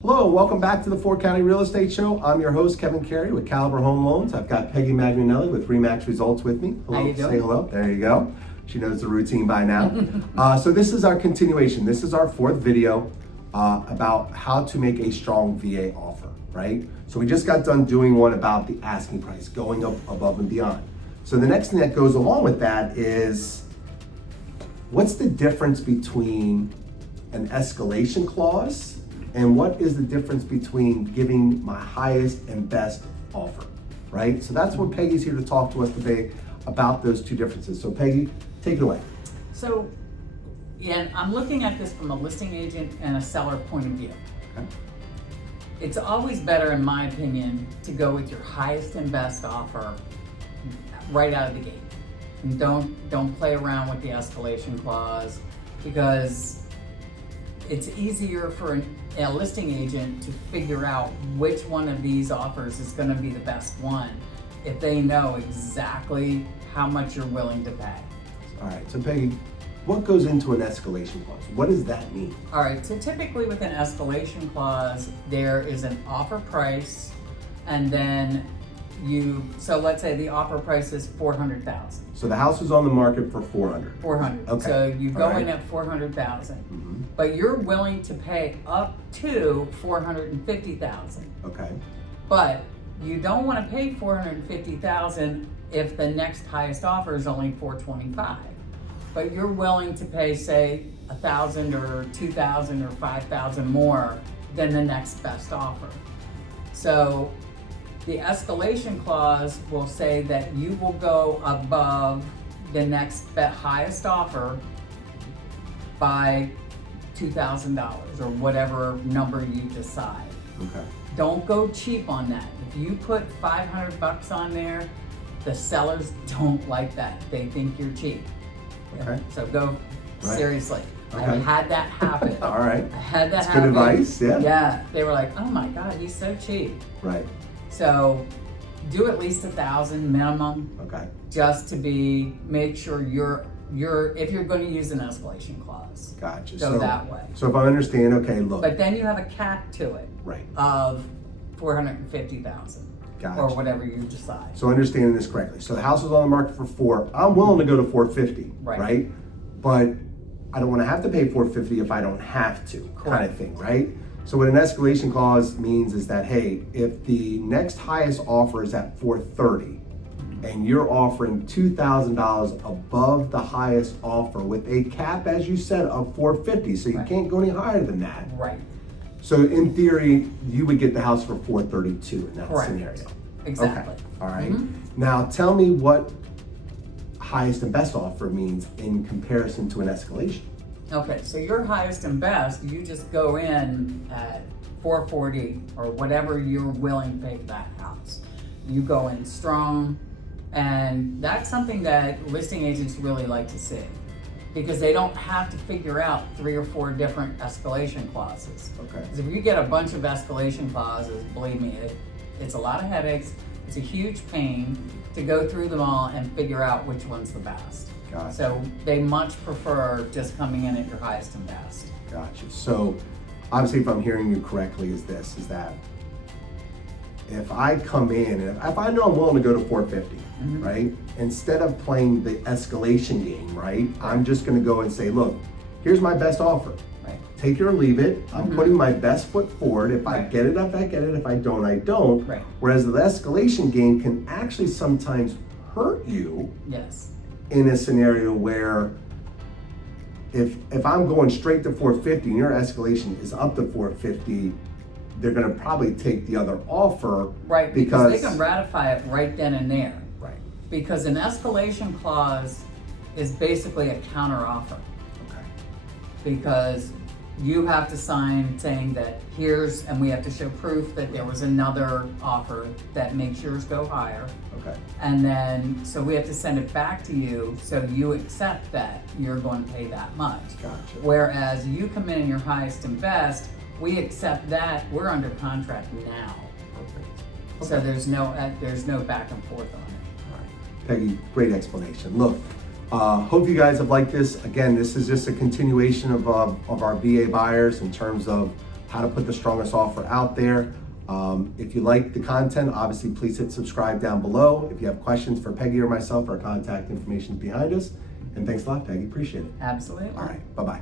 Hello, welcome back to the 4 County Real Estate Show. I'm your host, Kevin Carey with Caliber Home Loans. I've got Peggy Magnanelli with RE/MAX Results with me. Hello, How you doing? say hello. There you go. She knows the routine by now. So this is our continuation. This is our fourth video about how to make a strong VA offer, right? So we just got done doing one about the asking price, going up above and beyond. So the next thing that goes along with that is, what's the difference between an escalation clause and what is the difference between giving my highest and best offer, right? So that's what Peggy's here to talk to us today about those two differences. So Peggy, take it away. So, yeah, I'm looking at this from a listing agent and a seller point of view. Okay. It's always better, in my opinion, to go with your highest and best offer right out of the gate. And don't play around with the escalation clause, because it's easier for a listing agent to figure out which one of these offers is going to be the best one if they know exactly how much you're willing to pay. All right, so Peggy, what goes into an escalation clause? What does that mean? All right, so typically with an escalation clause, there is an offer price, and then so let's say the offer price is $400,000. So the house is on the market for 400. 400. Okay. So you go All right. in at 400,000, Mhm. but you're willing to pay up to 450,000. Okay. But you don't want to pay 450,000 if the next highest offer is only 425. But you're willing to pay, say, 1,000 or 2,000 or 5,000 more than the next best offer. So the escalation clause will say that you will go above the next highest offer by $2,000 or whatever number you decide. Okay. Don't go cheap on that. If you put $500 on there, the sellers don't like that. They think you're cheap. Okay. So go Right. seriously. Okay. I had that happen. All right. I had that That's good happen. advice, yeah. Yeah. They were like, oh my God, he's so cheap. Right. So do at least 1,000 minimum, Okay. just to make sure if you're going to use an escalation clause, Gotcha. go that way. So if I understand, okay, look. But then you have a cap to it Right. of 450,000 Gotcha. or whatever you decide. So understanding this correctly. So the house is on the market for 4. I'm willing to go to 450, Right. But I don't want to have to pay 450 if I don't have to, kind of Correct. thing, right? So what an escalation clause means is that, hey, if the next highest offer is at 430 and you're offering $2,000 above the highest offer with a cap, as you said, of 450, so you Right. can't go any higher than that. Right. So in theory, you would get the house for 432 in that Correct. scenario. Exactly. Okay, all right. Mhm. Now tell me what highest and best offer means in comparison to an escalation. Okay, so your highest and best, you just go in at 440 or whatever you're willing to pay for that house. You go in strong, and that's something that listing agents really like to see, because they don't have to figure out 3 or 4 different escalation clauses. Okay. Because if you get a bunch of escalation clauses, believe me, it's a lot of headaches. It's a huge pain to go through them all and figure out which one's the best. Gotcha. So they much prefer just coming in at your highest and best. Gotcha. So obviously, if I'm hearing you correctly, is that if I come in and if I know I'm willing to go to 450, Mhm. right? Instead of playing the escalation game, right? I'm just going to go and say, look, here's my best offer. Right. Take it or leave it. I'm Mhm. putting my best foot forward. If I Right. get it, if I get it. If I don't, I don't. Right. Whereas the escalation game can actually sometimes hurt you Yes. in a scenario where if I'm going straight to 450 and your escalation is up to 450, they're going to probably take the other offer. Right, because they can ratify it right then and there. Right. Because an escalation clause is basically a counter offer. Okay. Because you have to sign saying that and we have to show proof that there was another offer that makes yours go higher. Okay. And then, so we have to send it back to you, so you accept that you're going to pay that much. Gotcha. Whereas you come in your highest and best, we accept that, we're under contract now. Perfect. So Okay. there's no back and forth on it. All right. Peggy, great explanation. Look, hope you guys have liked this. Again, this is just a continuation of our VA buyers in terms of how to put the strongest offer out there. If you like the content, obviously please hit subscribe down below. If you have questions for Peggy or myself, our contact information is behind us. And thanks a lot, Peggy. Appreciate it. Absolutely. All right. Bye-bye.